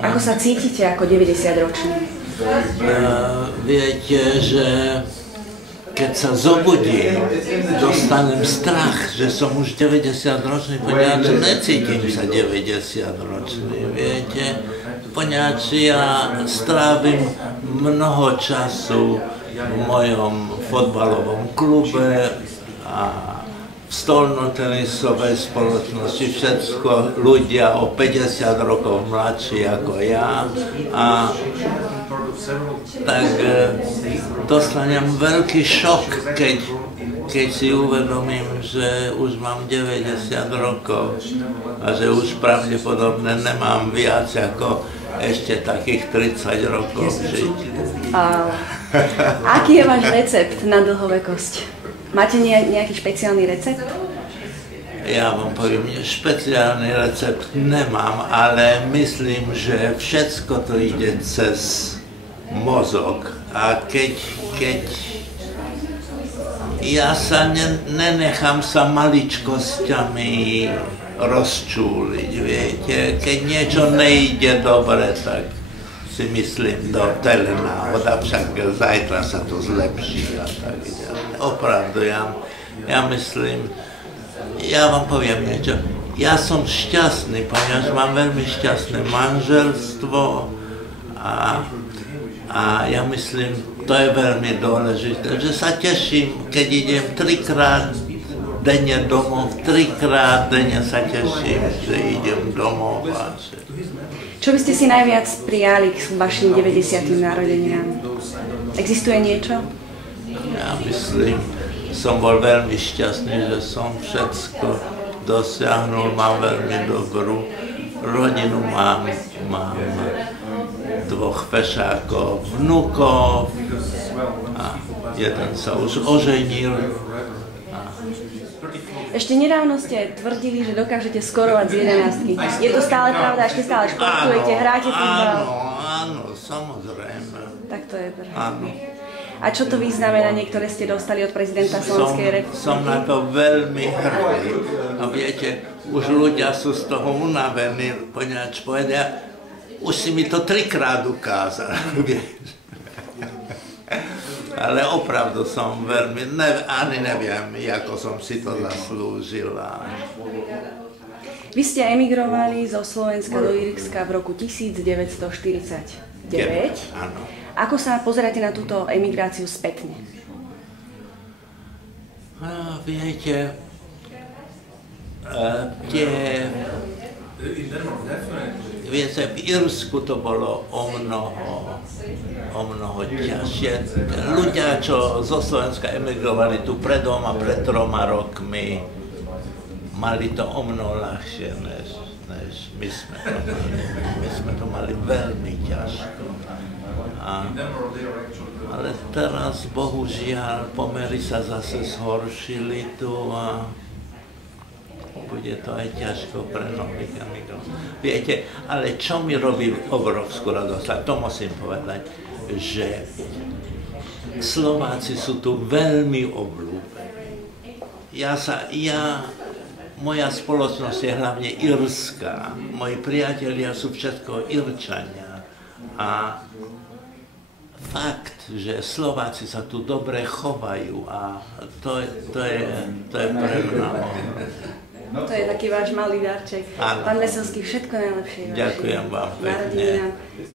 Ako sa cítite ako 90-ročný? Viete, že keď sa zobudím, dostanem strach, že som už 90-ročný, ponieważ necítim sa 90-ročný, viete. Ponieważ ja strávim mnoho času v mojom fotbalovom klube a v stolnotenisovej spoločnosti, všetko ľudia o 50 rokov mladší ako ja. A tak dostanem veľký šok, keď si uvedomím, že už mám 90 rokov a že už pravdepodobne nemám viac ako ešte takých 30 rokov žiť. Aký je váš recept na dlhovekosť? Máte nejaký špeciálny recept? Ja vám poviem, špeciálny recept nemám, ale myslím, že všetko to ide cez mozog. A keď ja sa nenechám sa maličkosťami rozčúliť, viete. Keď niečo nejde dobre, tak si myslím do telenáhoda, však zajtra sa to zlepší a tak ďalej. Opravdu, ja myslím, ja vám poviem niečo. Ja som šťastný, ponieważ mám veľmi šťastné manželstvo a ja myslím, to je veľmi dôležité, že sa teším, keď idem 3-krát denne domov, 3-krát denne sa teším, že idem domov. Čo by ste si najviac prijali k vašim 90. narodeninám? Existuje niečo? Ja myslím, som bol veľmi šťastný, že som všetko dosiahol, mám veľmi dobrú rodinu, mám 2 fešákov, vnukov a jeden sa už oženil. Ešte nedávno ste tvrdili, že dokážete skorovať z 11. Je to stále pravda? Ešte stále športujete, hráte futbal? Áno, samozrejme. Tak to je pravda. Áno. A čo to významená, niektoré ste dostali od prezidenta Slovenskej republiky? Som na to veľmi hrdý. A viete, už ľudia sú z toho unavení, ponieważ povedia, už si mi to 3-krát ukázal. Ale opravdu som veľmi, ani neviem, ako som si to zaslúžil. Vy ste emigrovali zo Slovenska do Írska v roku 1949. Áno. Ako sa pozeráte na túto emigráciu spätne? Viete, viete, v Írsku to bolo o mnoho ťažšie. Ľudia, čo zo Slovenska emigrovali tu predom a pred 3 rokmi, mali to o mnoho ľahšie, než my sme to mali. My sme to mali veľmi ťažko. Ale teraz, bohužiaľ, pomery sa zase zhoršili tu a bude to aj ťažko pre nových emigrantov. Viete, ale čo mi robí obrovskú radosť, a to musím povedať, že Slováci sú tu veľmi obľúbení. Moja spoločnosť je hlavne írska, moji priatelia sú všetko Írčania a fakt, že Slováci sa tu dobre chovajú a to je pre mňa. To je taký váš malý darček. Pán Veselský, všetko najlepšie. Ďakujem vám pekne.